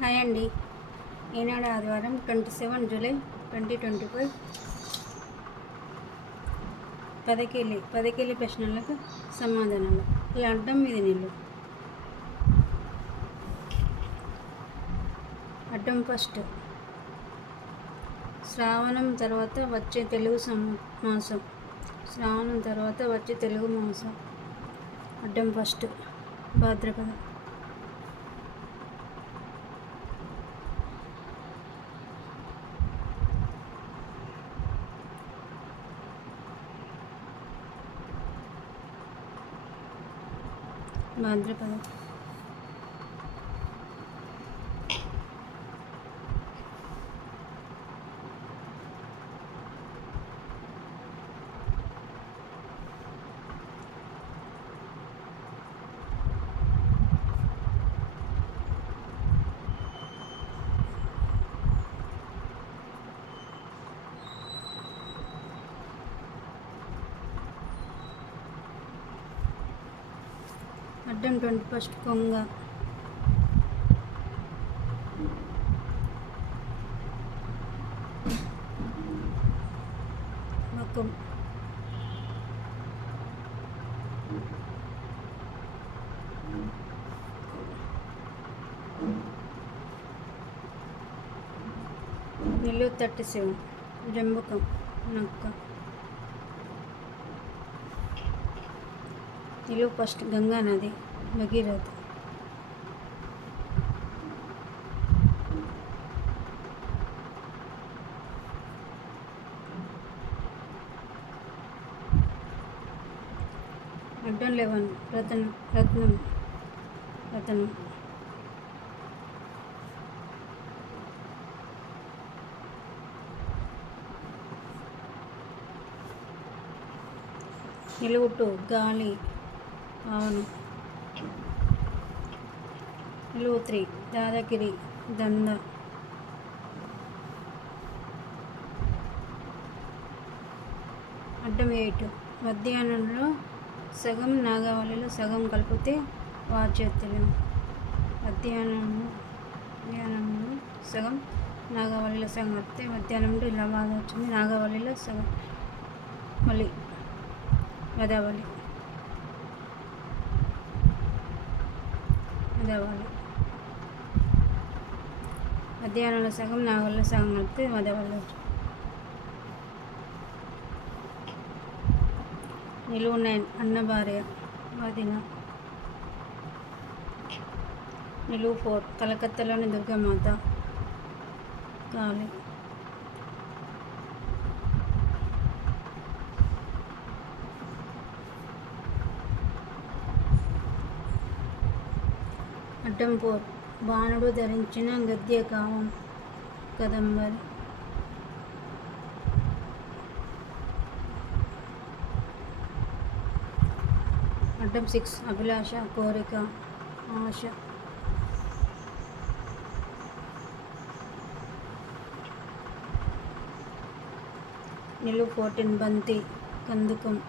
Hi అండి. ఈనాడు ఆదివారం twenty seven July twenty twenty five పదకేలి పదకేలి ప్రశ్నలకు సమాధానాలు ఇలా అడ్డం మీద నీళ్ళు అడ్డం ఫస్ట్. శ్రావణం తర్వాత వచ్చే తెలుగు సం మాసం. శ్రావణం తర్వాత వచ్చే తెలుగు మాసం. అడ్డం ఫస్ట్. భాద్రపదం. मंद्रपा భాద్రపద అడ్డం ట్వంటీ ఫస్ట్ కొంగ. మకం నెల్లూరు థర్టీ సెవెన్ జంబుకం నక్క నిలువు ఫస్ట్ గంగా నది భగీరథ అడ్డం లెవెన్ రతనం రత్నం రతనం నిలువుటు గాలి అవును లూత్రి త్రీ. దాదాగిరి దంద. అడ్డం ఎయిట్ మధ్యాహ్నంలో సగం నాగావళిలో సగం కలిపితే వాచేతులు మధ్యాహ్నం మధ్యాహ్నంలో సగం నాగావళిలో సగం కలిపితే మధ్యాహ్నంలో ఇలా బాధ వచ్చింది. నాగావళిలో సగం మళ్ళీ గదావళి గదావళి మధ్యాహ్నంలో సగం నాగల్లో సగం కలిపితే మదవాలి నిలువు నైన్ అన్న భార్య వదిన నిలువు ఫోర్ కలకత్తాలోని దుర్గామాత కాళీ అడ్డంపూర్ బాణుడు ధరించిన గద్య కావం కదంబరి. అడ్డం సిక్స్ అభిలాష కోరిక ఆశ. నిలువు ఫోర్టీన్ బంతి కందుకం.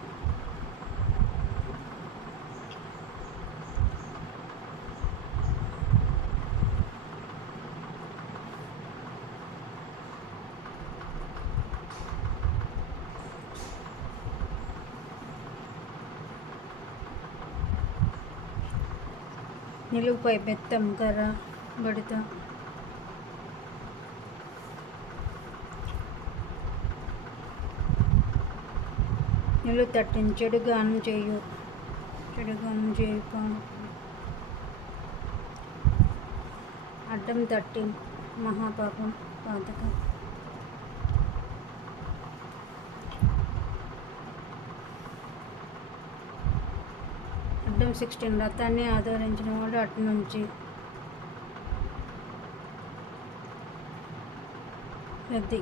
నిలువుపై బెత్తం కర్ర బడిత. నిలువు తట్టిన చెడుగానం చేయు చెడుగానం చేయక అడ్డం తట్టి మహాపాపం పాతకం. అడ్డం సిక్స్టీన్ రథాన్ని ఆదరించిన వాడు అటు నుంచి. రద్దీ.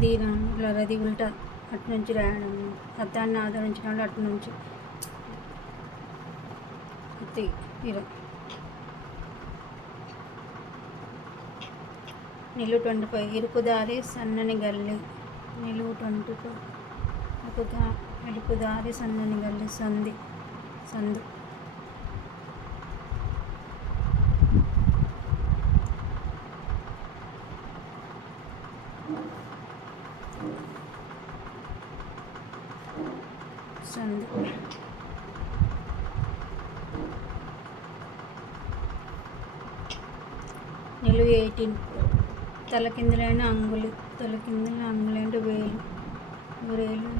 దీని రది ఉల్టా అటు నుంచి రాయడం రథాన్ని ఆదరించిన వాడు అటు నుంచి. అత్తి ఇలా నిల్లు ట్వంటీ ఫైవ్ ఇరుకుదారి సన్నని గల్లి. నిలువు ట్వంటీ ఒక మెలుపు దారి సన్నని గల్లి సంధి సందు. సందు. నిలువు ఎయిటీన్ తలకిందులైన అంగులు. తలకిందుల అంగులి అంటే వేలు వేలు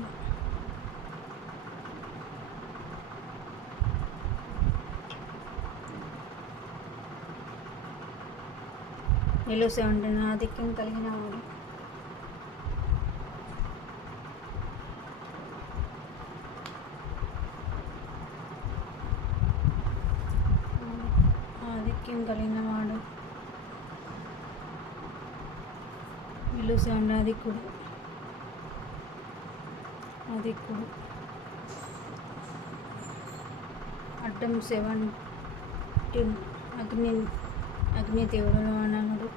నిలువు సెవెంటీన్ ఆధిక్యం కలిగిన వాడు ఆధిక్యం కలిగిన వాడు నిలువు అది అధికుడు అధికుడు అడ్డం సెవెంటీన్ అగ్ని అగ్ని దేవుడు అనడు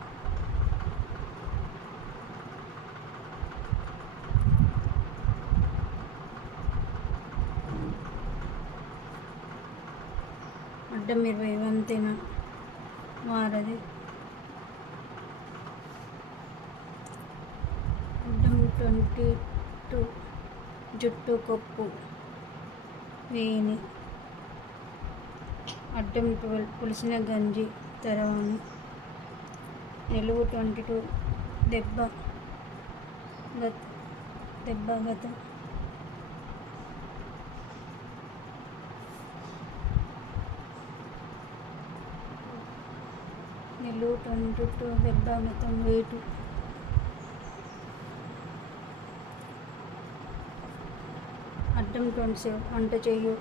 అడ్డం ఇరవై వంతేనా వారది అడ్డం ట్వంటీ టూ జుట్టు కొప్పు వేణి అడ్డం ట్వెల్వ్ పులిసిన గంజి తెరవని నిలువు ట్వంటీ టూ దెబ్బ గత దెబ్బ గత. నిలువు ట్వంటీ టూ దెబ్బ గతం వేటు అడ్డం ట్వంటీ వంట చేయు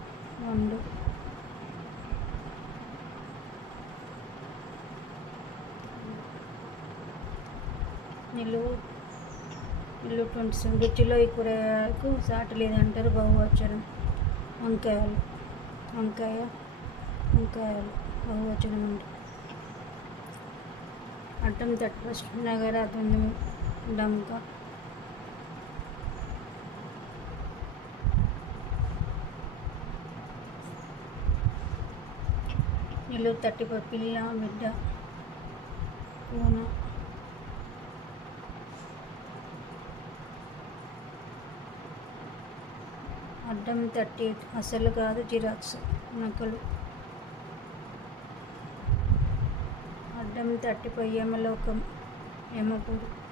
వండు. నిలువు నిలువు ట్వంటీ సెవెన్ రుచిలో ఈ కూరగాయలకు సాటి లేదంటారు బహువచనం వంకాయలు వంకాయ వంకాయలు బహువచనం అంటే అడ్డం తట్ ఫస్ట్ నగర తొమ్మిది డంక. నిలువు థర్టీ పిల్ల బిడ్డ. పూన? అడ్డం తట్టి అసలు కాదు జిరాక్స్ నకలు. అడ్డం థర్టీ ఫైవ్ యమలోకం యమపుడు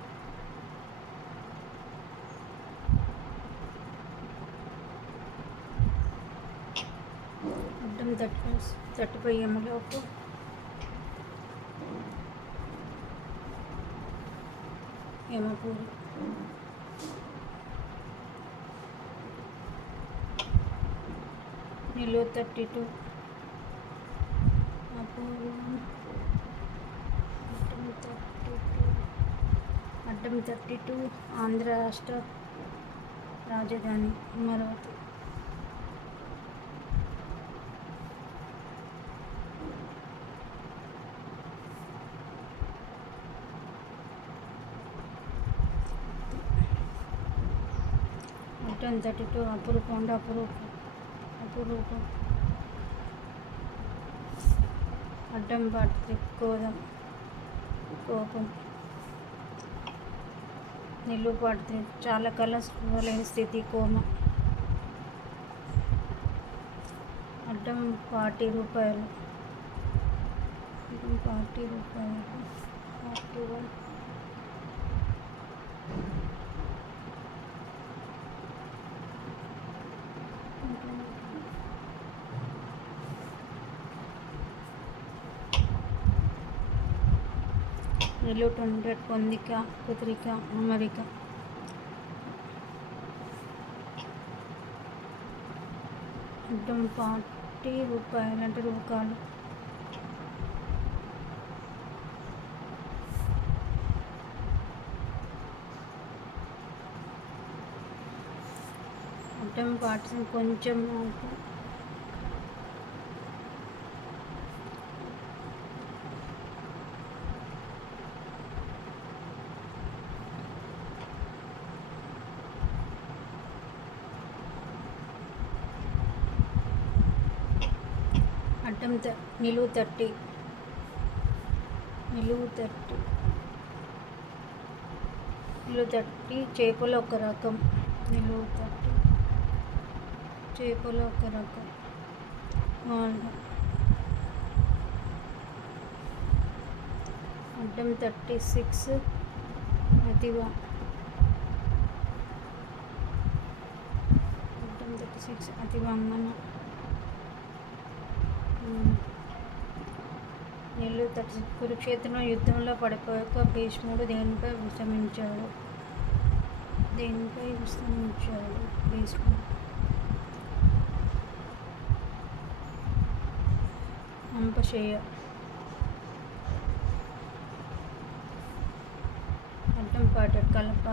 అడ్డం థర్టీ థర్టీ ఫైవ్ యమలోకం యమపూరి నిలువ థర్టీ టూ అపూర్వం అడ్డం థర్టీ టూ అడ్డం థర్టీ టూ ఆంధ్ర రాష్ట్ర రాజధాని అమరావతి. అడ్డం థర్టీ టూ అపురూపం అంటే అపురూపం. అపురూపం. అడ్డం పడుతుంది కోదం కోపం. నిల్లు పడితే చాలా కాలం స్పృహలేని స్థితి కోమ. అడ్డం పాటి రూపాయలు. అడ్డం పార్టీ రూపాయలు. ఫార్టీ వన్ నిలువు హండ్రెడ్ పొందిక కుదిరిక అమరిక. అడ్డం ఫార్టీ రూపాయలు అంటే రూపాయలు అడ్డం ఫార్టీ కొంచెం అడ్డం త నిలువు తట్టి. నిలువు తట్టి. నిలువు తట్టి చేపలు ఒక రకం. నిలువు తట్టి. చేపలు ఒక రకం. అడ్డం థర్టీ సిక్స్. అదివా. అడ్డం థర్టీ సిక్స్. అతివంగన నీళ్ళు థర్టీ కురుక్షేత్రం యుద్ధంలో పడిపోయాక భీష్ముడు దేనిపై విశ్రమించాడు? దేనిపై విశ్రమించాడు భీష్ముడు? అంపశయ్య. అడ్డం పాట కలప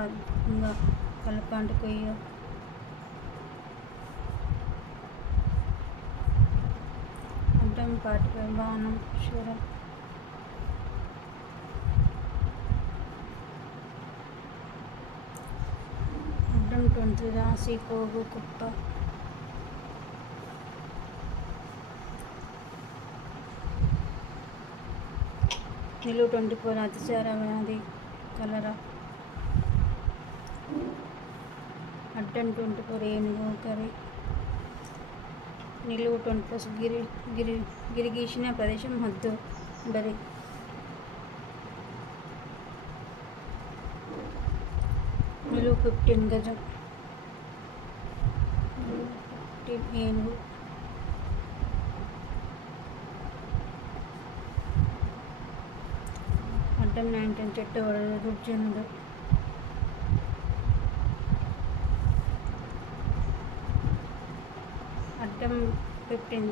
ఇంకా కొయ్య అడ్డం పాటపై బాణం శరం అడ్డం రాసి పోగు కుప్ప. నిలువు ట్వంటీ ఫోర్ అతిచార వ్యాధి కలరా. అడ్డం ట్వంటీ ఫోర్ ఏనుగు కరి నిలువు ట్వంటీ ఫోర్ గిరి గిరి గిరిగీసిన ప్రదేశం హద్దు బరి నిలువు ఫిఫ్టీన్ గజం ఫిఫ్టీన్ ఏనుగు అడ్డం నైన్టీన్ చెట్టు దుర్జనుడు అడ్డం ఫిఫ్టీన్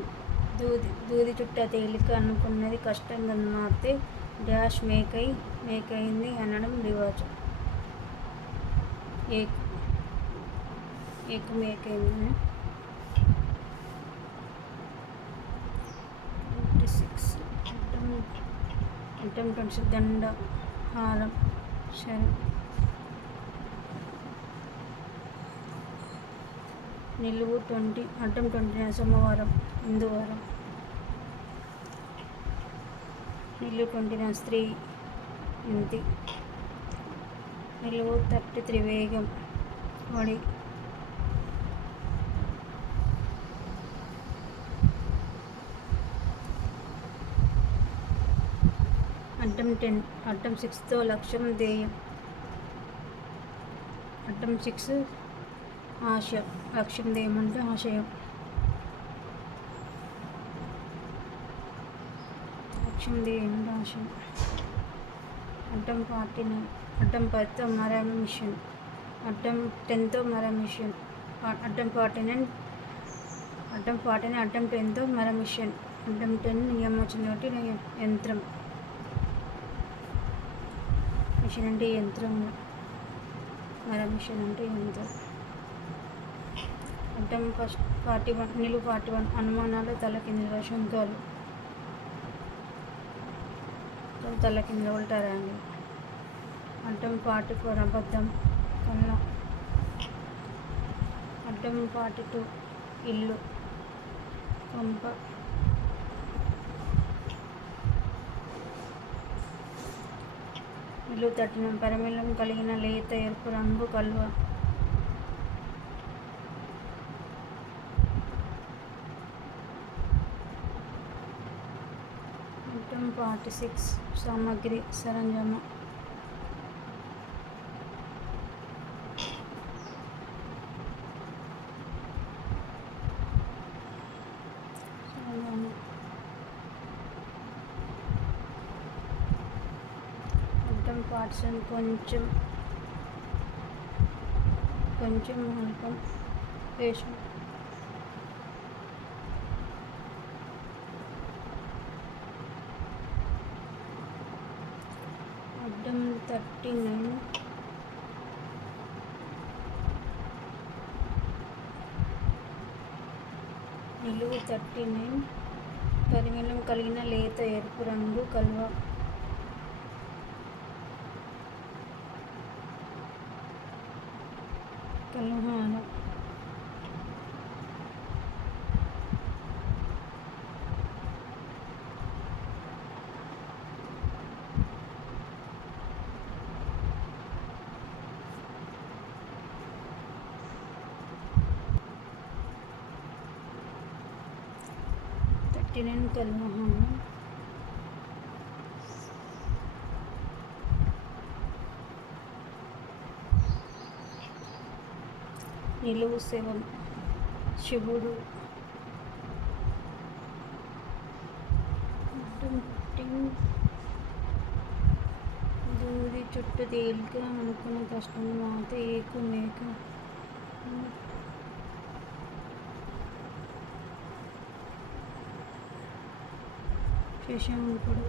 దూది దూది చుట్ట తేలిక అనుకున్నది కష్టంగా మారితే డాష్ మేకై మేకైంది అనడం రివాజు ఏక్ एक में ట్వంటీ సిక్స్ అడ్డం ఐటమ్ ట్వంటీ సిక్స్ దండ హారం శరం నిలువు ట్వంటీ అడ్డం ట్వంటీ సోమవారం హిందువారం నిలువు ట్వంటీ స్త్రీ ఇంతి నిలువు తట్టి త్రివేగం వడి అడ్డం టెన్ అడ్డం సిక్స్తో లక్ష్యం ధ్యేయం. అడ్డం సిక్స్ ఆశ లక్ష్యం ధ్యేయం అంటే ఆశయం. లక్ష్యం ధ్యేయం అంటే ఆశయం. అడ్డం ఫార్టీ నైన్ అడ్డం పదితో మర మిషన్. అడ్డం టెన్తో మర మిషన్. అడ్డం ఫార్టీ నైన్ అడ్డం ఫార్టీ నైన్ అడ్డం టెన్తో మర మిషన్. అడ్డం టెన్ నియమం వచ్చింది కాబట్టి యంత్రం. మిషన్ అంటే యంత్రం. మర మిషన్ అంటే యంత్రం. అడ్డం ఫస్ట్ ఫార్టీ వన్ నిలువు ఫార్టీ వన్ అనుమానాలు తల కింద తల కింద ఉల్టారండి అడ్డం ఫార్టీ ఫోర్ అబద్ధం. కళ్ళ అడ్డం ఫార్టీ టూ ఇల్లు. కొంప. ఇల్లు తట్టిన పరిమళం కలిగిన లేత ఎరుపు రంగు కలువ. అడ్డం ఫార్టీ సిక్స్ సామాగ్రి సరంజామ. సరంజామా. అడ్డం పార్ట్స్ కొంచెం కొంచెం అల్పం వేషం అడ్డం థర్టీ నైన్. నిలువు థర్టీ నైన్. పరిమళం కలిగిన లేత ఎరుపు రంగు కలువ. కలుహానం ఫార్టీ నైన్ నిలువు శివం శివుడు. దూది చుట్టూ తేలిక అనుకున్న కష్టం మాత ఏకు. మేక శశంకుడు